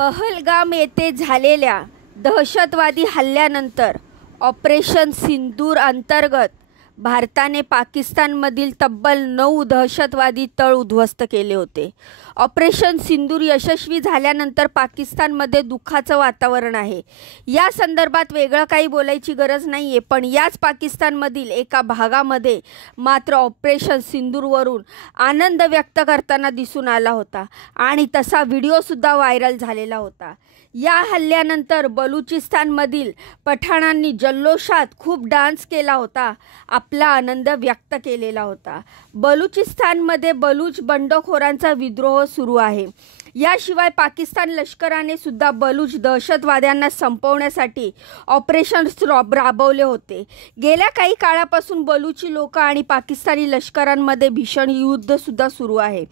पहलगाम येथे झालेल्या दहशतवादी हल्ल्यानंतर ऑपरेशन सिंदूर अंतर्गत भारताने पाकिस्तानमधील तब्बल 9 दहशतवादी तळ उद्ध्वस्त केले होते. ऑपरेशन सिंदूर यशस्वी झाल्यानंतर पाकिस्तानमध्ये दुःखाचं वातावरण आहे. या संदर्भात वेगळं काही बोलायची गरज नाही आहे, पण याच पाकिस्तानमधील एका भागामध्ये मात्र ऑपरेशन सिंदूरवरून आनंद व्यक्त करताना दिसून आला होता आणि तसा व्हिडिओसुद्धा व्हायरल झालेला होता. या हल्ल्यानंतर बलुचिस्तानमधील पठाणांनी जल्लोषात खूप डान्स केला होता, आपला आनंद व्यक्त केलेला होता. बलुचिस्तानमध्ये बलूच बंडखोरांचा विद्रोह सुरू आहे. याशिवाय पाकिस्तान लष्कराने सुद्धा बलूच दहशतवाद्यांना संपवण्यासाठी ऑपरेशन राबवले होते. गेल्या काही काळापासून बलूची लोक आणि पाकिस्तानी लष्करांमध्ये भीषण युद्धसुद्धा सुरू आहे.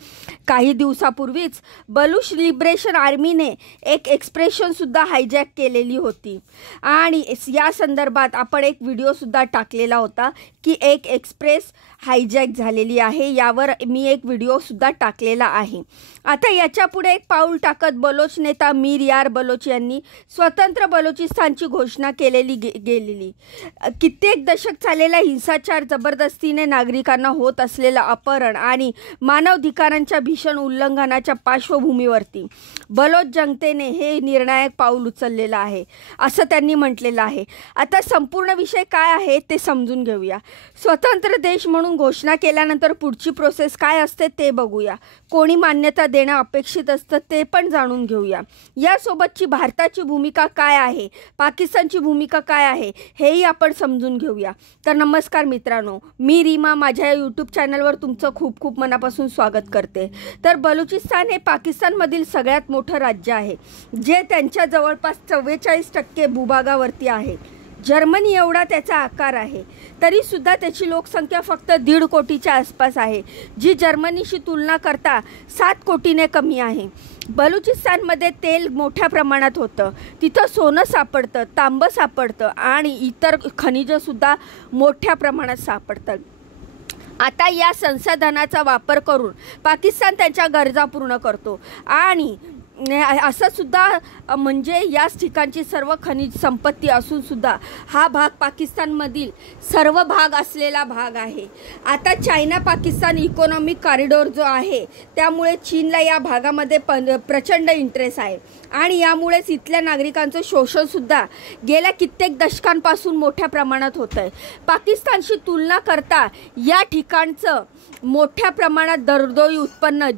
काही दिवसापूर्वीच बलूच लिबरेशन आर्मीने एक एक्सप्रेशनसुद्धा हायजॅक केलेली होती आणि या संदर्भात आपण एक व्हिडिओसुद्धा टाकलेला होता की एक एक्सप्रेस हायजॅक झालेली आहे. यावर मी एक व्हिडिओसुद्धा टाकलेला आहे. आता याच्या पुढे एक पाऊल टाकत बलोच नेता मीर यार बलोच यांनी स्वतंत्र बलुचिस्तानची घोषणा गेलेली. कित्येक दशक चाललेला हिंसाचार, जबरदस्तीने नागरिकांना होत असलेलं अपहरण आणि मानवाधिकारांच्या भीषण उल्लंघनाच्या पार्श्वभूमीवरती बलोच जनतेने हे निर्णायक पाऊल उचललेलं आहे असं त्यांनी म्हटलेलं आहे. आता संपूर्ण विषय काय आहे ते समजून घेऊया. स्वतंत्र देश म्हणून घोषणा केल्यानंतर पुढची प्रोसेस काय असते ते बघूया. कोणी मान्यता देणं अपेक्षित असतं ते पण जाणून घेऊया. यासोबतची भारताची भूमिका काय आहे, पाकिस्तानची भूमिका काय आहे हेही आपण समजून घेऊया. तर नमस्कार मित्रांनो, मी रीमा माझ्या या यूट्यूब चॅनलवर तुमचं खूप खूप मनापासून स्वागत करते. तर बलुचिस्तान हे पाकिस्तानमधील सगळ्यात मोठं राज्य आहे जे त्यांच्या जवळपास 44% भूभागावरती आहे. जर्मनी एवढा त्याचा आकार आहे, तरीसुद्धा त्याची लोकसंख्या फक्त 1.5 कोटीच्या आसपास आहे, जी जर्मनीशी तुलना करता 7 कोटीने कमी आहे. बलुचिस्तानमध्ये तेल मोठ्या प्रमाणात होतं, तिथं सोनं सापडतं, तांबं सापडतं आणि इतर खनिजंसुद्धा मोठ्या प्रमाणात सापडतात. आता या संसाधनाचा वापर करून पाकिस्तान त्यांच्या गरजा पूर्ण करतो आणि असं सुद्धा म्हणजे याच ठिकाणची सर्व खनिज संपत्ती असूनसुद्धा हा भाग पाकिस्तानमधील सर्व भाग असलेला भाग आहे. आता चायना पाकिस्तान इकॉनॉमिक कॉरिडॉर जो आहे त्यामुळे चीनला या भागामध्ये प्रचंड इंटरेस्ट आहे आणि यामुळेच इथल्या नागरिकांचं शोषणसुद्धा गेल्या कित्येक दशकांपासून मोठ्या प्रमाणात होतं आहे. पाकिस्तानशी तुलना करता या ठिकाणचं मोठ्या प्रमाणात दरडोई उत्पन्न,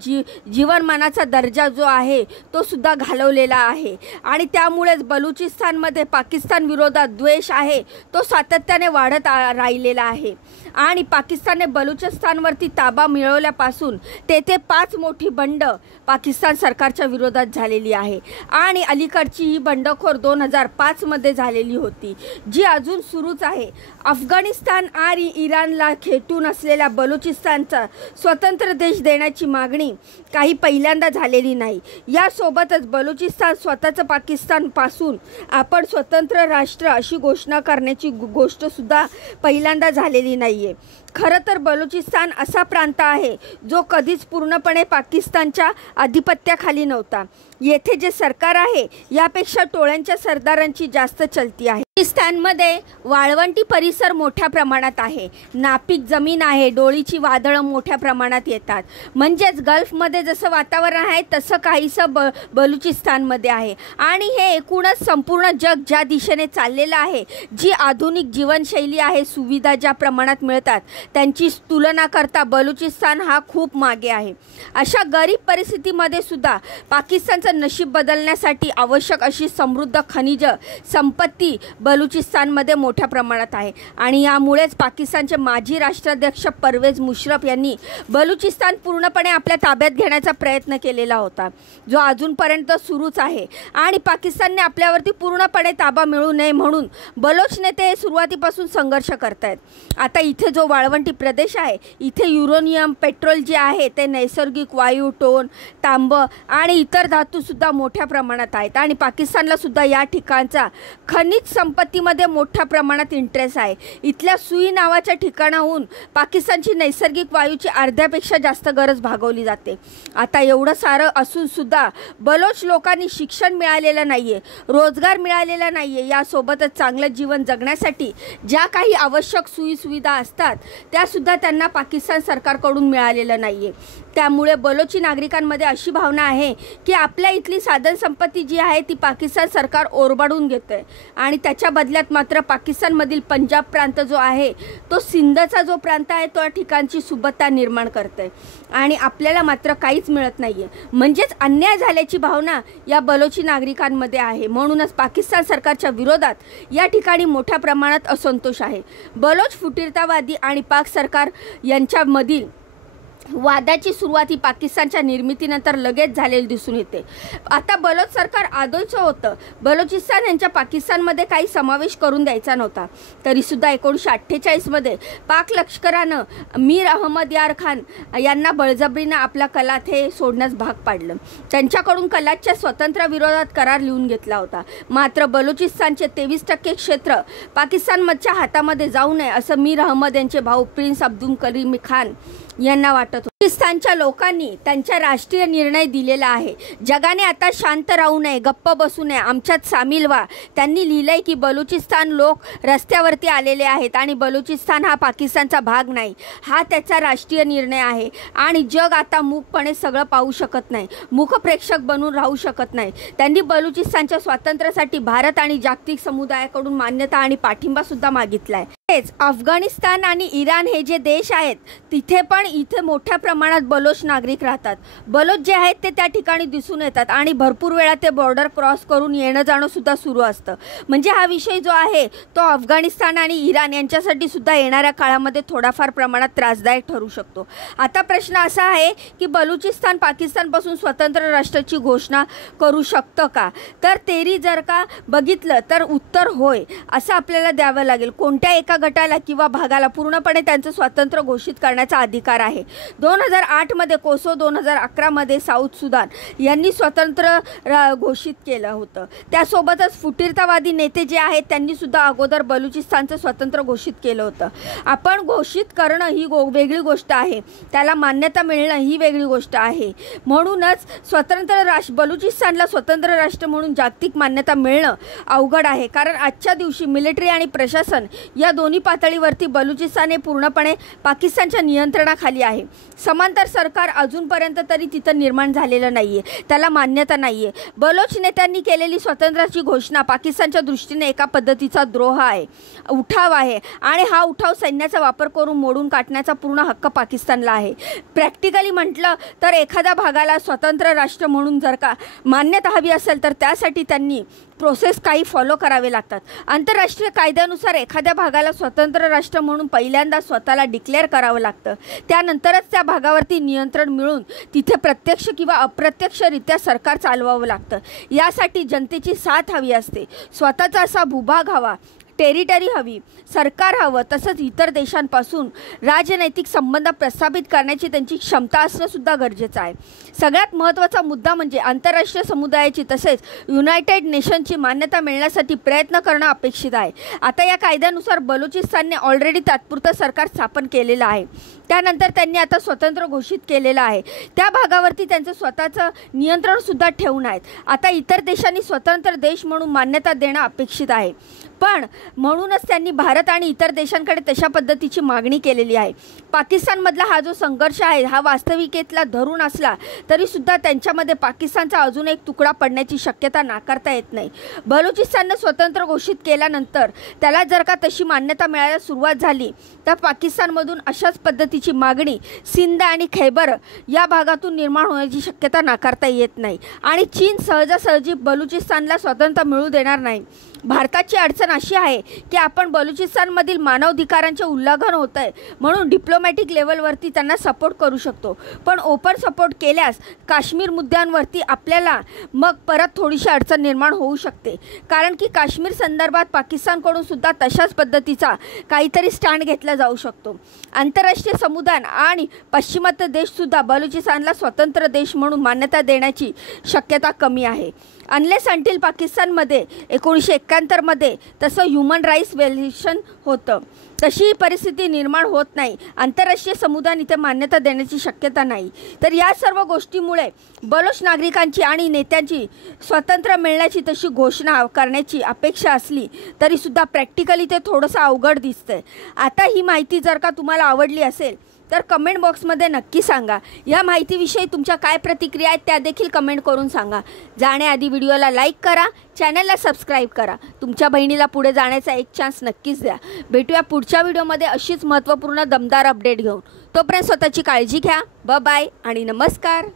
जीवनमानाचा दर्जा जो आहे तो सुद्धा घालवलेला आहे आणि त्यामुळेच बलुचिस्तानमध्ये पाकिस्तान विरोधात द्वेष आहे तो सातत्याने वाढत राहिलेला आहे. आणि पाकिस्तानने बलुचिस्तानवरती ताबा मिळवल्यापासून तेथे 5 मोठी बंड पाकिस्तान सरकारच्या विरोधात झालेली आहे आणि अलीकडची ही बंडखोर 2005मध्ये झालेली होती, जी अजून सुरूच आहे. अफगाणिस्तान आणि इराणला खेटून असलेल्या बलुचिस्तानचा स्वतंत्र देश देण्याची मागणी काही पहिल्यांदा झालेली नाही. यासोबतच बलुचिस्तान स्वतःचं पाकिस्तानपासून आपण स्वतंत्र राष्ट्र अशी घोषणा करण्याची गोष्टसुद्धा पहिल्यांदा झालेली नाही आहे. खरं तर बलुचिस्तान असा प्रांत आहे जो कधीच पूर्णपणे पाकिस्तानच्या अधिपत्याखाली नव्हता. येथे जे सरकार आहे यापेक्षा टोळ्यांच्या सरदारांची जास्त चलती आहे. बलुचिस्तानमध्ये वाळवंटी परिसर मोठ्या प्रमाणात आहे, नापीक जमीन आहे, डोळीची वादळं मोठ्या प्रमाणात येतात. म्हणजेच गल्फमध्ये जसं वातावरण आहे तसं काहीसं बलुचिस्तानमध्ये आहे आणि हे एकूणच संपूर्ण जग ज्या दिशेने चाललेलं आहे, जी आधुनिक जीवनशैली आहे, सुविधा ज्या प्रमाणात मिळतात त्यांची तुलना करता बलुचिस्तान हा खूप मागे आहे. अशा गरीब परिस्थितीमध्ये सुद्धा पाकिस्तानचं नशीब बदलण्यासाठी आवश्यक अशी समृद्ध खनिज संपत्ती बलुचिस्तानमध्ये मोठ्या प्रमाणात आहे आणि यामुळेच पाकिस्तानचे माजी राष्ट्राध्यक्ष परवेज मुशर्रफ यांनी बलुचिस्तान पूर्णपणे आपल्या ताब्यात घेण्याचा प्रयत्न केलेला होता, जो अजूनपर्यंत सुरूच आहे. आणि पाकिस्तानने आपल्यावरती पूर्णपणे ताबा मिळू नये म्हणून बलोच नेते हे सुरुवातीपासून संघर्ष करत आहेत. आता इथे जो वाळवंटी प्रदेश आहे इथे युरेनियम, पेट्रोल जे आहे ते नैसर्गिक वायू, टोन, तांबं आणि इतर धातूसुद्धा मोठ्या प्रमाणात आहेत आणि पाकिस्तानला सुद्धा या ठिकाणचा खनिज संपत्ती संपत्तीमध्ये मोठ्या प्रमाणात इंटरेस्ट आहे. इथल्या सुई नावाच्या ठिकाणाहून पाकिस्तानची नैसर्गिक वायूची अर्ध्यापेक्षा जास्त गरज भागवली जाते. आता एवढं सारं असून सुद्धा बलोच लोकांनी शिक्षण मिळालेलं नाही आहे, रोजगार मिळालेला नाही आहे. यासोबतच चांगलं जीवन जगण्यासाठी ज्या काही आवश्यक सोयीसुविधा असतात त्यासुद्धा त्यांना पाकिस्तान सरकारकडून मिळालेलं नाही आहे. त्यामुळे बलोची नागरिकांमध्ये अशी भावना आहे की आपल्या इथली साधनसंपत्ती जी आहे ती पाकिस्तान सरकार ओरबाडून घेतं आहे आणि त्याच्या बदल्यात मात्र पाकिस्तानमधील पंजाब प्रांत जो आहे तो सिंधचा जो प्रांत आहे तो ठिकाणची सुबत्ता निर्माण करतं आहे आणि आपल्याला मात्र काहीच मिळत नाही आहे. म्हणजेच अन्याय झाल्याची भावना या बलोची नागरिकांमध्ये आहे. म्हणूनच पाकिस्तान सरकारच्या विरोधात या ठिकाणी मोठ्या प्रमाणात असंतोष आहे. बलोच फुटीरतावादी आणि पाक सरकार यांच्यामधील वादाची सुरुवात ही पाकिस्तानच्या निर्मितीनंतर लगेच झालेली दिसून येते. आता बलोच सरकार आदोलचं होतं. बलोचिस्तान यांच्या पाकिस्तानमध्ये काही समावेश करून द्यायचा नव्हता. तरीसुद्धा 1948मध्ये पाक लष्करानं मीर अहमद यार खान यांना बळजबरीनं आपला कलात हे सोडण्यास भाग पाडलं. त्यांच्याकडून कलातच्या स्वतंत्र विरोधात करार लिहून घेतला होता. मात्र बलोचिस्तानचे 23% क्षेत्र पाकिस्तानच्या हातामध्ये जाऊ नये असं मीर अहमद यांचे भाऊ प्रिन्स अब्दुल करीम खान यांना वाटत होते. पाकिस्तानच्या लोकांनी त्यांचा राष्ट्रीय निर्णय दिलेला आहे. जगाने आता शांत राहू नये, गप्प बसू नये, आमच्यात सामील व्हा. त्यांनी लिहिलंय की बलुचिस्तान लोक रस्त्यावरती आलेले आहेत आणि बलुचिस्तान हा पाकिस्तानचा भाग नाही, हा त्याचा राष्ट्रीय निर्णय आहे आणि जग आता मूकपणे सगळं पाहू शकत नाही, मूकप्रेक्षक बनून राहू शकत नाही. त्यांनी बलुचिस्तानच्या स्वातंत्र्यासाठी भारत आणि जागतिक समुदायाकडून मान्यता आणि पाठिंबा सुद्धा मागितलाय. अफगाणिस्तान आणि इराण हे जे देश आहेत तिथे पण इथे मोठ्या प्रमाणात बलोच नागरिक राहतात. बलोच जे आहेत ते त्या ठिकाणी दिसून येतात आणि भरपूर वेळा ते बॉर्डर क्रॉस करून येणं जाणं सुद्धा सुरू असतं. म्हणजे हा विषय जो आहे तो अफगाणिस्तान आणि इराण यांच्यासाठी सुद्धा येणाऱ्या काळामध्ये थोडाफार प्रमाणात त्रासदायक ठरू शकतो. आता प्रश्न असा आहे की बलुचिस्तान पाकिस्तानपासून स्वतंत्र राष्ट्राची घोषणा करू शकतं का? तर तेरी जर का बघितलं तर उत्तर होय असं आपल्याला द्यावं लागेल. कोणत्या एका गटाला किंवा भागाला पूर्णपणे त्यांचं स्वातंत्र्य घोषित करण्याचा अधिकार आहे. 2008मध्ये कोसो, 2011मध्ये साऊथ सुदान यांनी स्वातंत्र्य घोषित केलं होतं. त्यासोबतच फुटीरतावादी नेते जे आहेत त्यांनी सुद्धा अगोदर बलुचिस्तानचं स्वातंत्र्य घोषित केलं होतं. आपण घोषित करणं ही वेगळी गोष्ट आहे, त्याला मान्यता मिळणं ही वेगळी गोष्ट आहे. म्हणूनच स्वतंत्र राष्ट्र बलुचिस्तानला स्वतंत्र राष्ट्र म्हणून जागतिक मान्यता मिळणं अवघड आहे. कारण आजच्या दिवशी मिलिटरी आणि प्रशासन या दोन्ही पातळीवरती बलुचिस्तान हे पूर्णपणे पाकिस्तानच्या नियंत्रणाखाली आहे. समांतर सरकार अजूनपर्यंत तरी तिथं निर्माण झालेलं नाही आहे, त्याला मान्यता नाही आहे. बलोच नेत्यांनी केलेली स्वातंत्र्याची घोषणा पाकिस्तानच्या दृष्टीने एका पद्धतीचा द्रोह आहे, उठाव आहे आणि हा उठाव सैन्याचा वापर करून मोडून काढण्याचा पूर्ण हक्क पाकिस्तानला आहे. प्रॅक्टिकली म्हटलं तर एखाद्या भागाला स्वतंत्र राष्ट्र म्हणून जर का मान्यता हवी असेल तर त्यासाठी त्यांनी प्रोसेस काही फॉलो करावे लागतात. आंतरराष्ट्रीय कायद्यानुसार एखाद्या भागाला स्वतंत्र राष्ट्र म्हणून पहिल्यांदा स्वतःला डिक्लेअर करावं लागतं. त्यानंतरच त्या भागावरती नियंत्रण मिळून तिथे प्रत्यक्ष किंवा अप्रत्यक्षरित्या सरकार चालवावं लागतं. यासाठी जनतेची साथ हवी असते, स्वतःचा असा भूभाग हवा, टेरिटरी हवी, सरकार हवं, तसंच इतर देशांपासून राजनैतिक संबंध प्रस्थापित करण्याची त्यांची क्षमता असणं सुद्धा गरजेचं आहे. सगळ्यात महत्त्वाचा मुद्दा म्हणजे आंतरराष्ट्रीय समुदायाची तसेच युनायटेड नेशनची मान्यता मिळण्यासाठी प्रयत्न करणं अपेक्षित आहे. आता या कायद्यानुसार बलुचिस्तानने ऑलरेडी तात्पुरतं सरकार स्थापन केलेलं आहे. त्यानंतर त्यांनी आता स्वतंत्र घोषित केलेलं आहे. त्या भागावरती त्यांचं स्वतःचं नियंत्रणसुद्धा ठेवून आहेत. आता इतर देशांनी स्वतंत्र देश म्हणून मान्यता देणं अपेक्षित आहे. पण म्हणूनच त्यांनी भारत आणि इतर देशांकडे तशा पद्धतीची मागणी केलेली आहे. पाकिस्तानमधला हा जो संघर्ष आहे हा वास्तविकतेला धरून असला तरीसुद्धा त्यांच्यामध्ये पाकिस्तानचा अजून एक तुकडा पडण्याची शक्यता नाकारता येत नाही. बलुचिस्ताननं स्वतंत्र घोषित केल्यानंतर त्याला जर का तशी मान्यता मिळायला सुरुवात झाली तर पाकिस्तानमधून अशाच पद्धतीची मागणी सिंध आणि खैबर या भागातून निर्माण होण्याची शक्यता नाकारता येत नाही आणि चीन सहजासहजी बलुचिस्तानला स्वातंत्र्य मिळू देणार नाही. भारताची अडचण अशी आहे की आपण बलुचिस्तानमधील मानवाधिकारांचे उल्लंघन होत आहे म्हणून डिप्लोमॅटिक लेवलवरती त्यांना सपोर्ट करू शकतो. पण ओपन सपोर्ट केल्यास काश्मीर मुद्द्यांवरती आपल्याला मग परत थोडीशी अडचण निर्माण होऊ शकते. कारण की काश्मीर संदर्भात पाकिस्तानकडून सुद्धा तशाच पद्धतीचा काहीतरी स्टँड घेतला जाऊ शकतो. आंतरराष्ट्रीय समुदाय आणि पाश्चिमात्य देशसुद्धा बलुचिस्तानला स्वतंत्र देश म्हणून मान्यता देण्याची शक्यता कमी आहे. अनलेस अंटील पाकिस्तानमध्ये पक्षांतरमध्ये तसं ह्युमन राईट्स व्हायोलेशन होतं, तशी परिस्थिती निर्माण होत नाही. आंतरराष्ट्रीय समुदायाने इथे मान्यता देण्याची शक्यता नाही. तर या सर्व गोष्टीमुळे बलोच नागरिकांची आणि नेत्यांची स्वातंत्र्य मिळण्याची तशी घोषणा करण्याची अपेक्षा असली तरीसुद्धा प्रॅक्टिकली ते थोडंसं अवघड दिसतंय. आता ही माहिती जर का तुम्हाला आवडली असेल तर कमेंट बॉक्समध्ये नक्की सांगा. या माहितीविषयी तुमच्या काय प्रतिक्रिया आहेत त्या देखील कमेंट करून सांगा. जाण्याआधी व्हिडिओला लाईक करा, चॅनलला सबस्क्राईब करा. तुमच्या बहिणीला पुढे जाण्याचा एक चान्स नक्कीच द्या. भेटूया पुढच्या व्हिडिओमध्ये अशीच महत्त्वपूर्ण दमदार अपडेट घेऊन. तोपर्यंत स्वतःची काळजी घ्या. बाय आणि नमस्कार.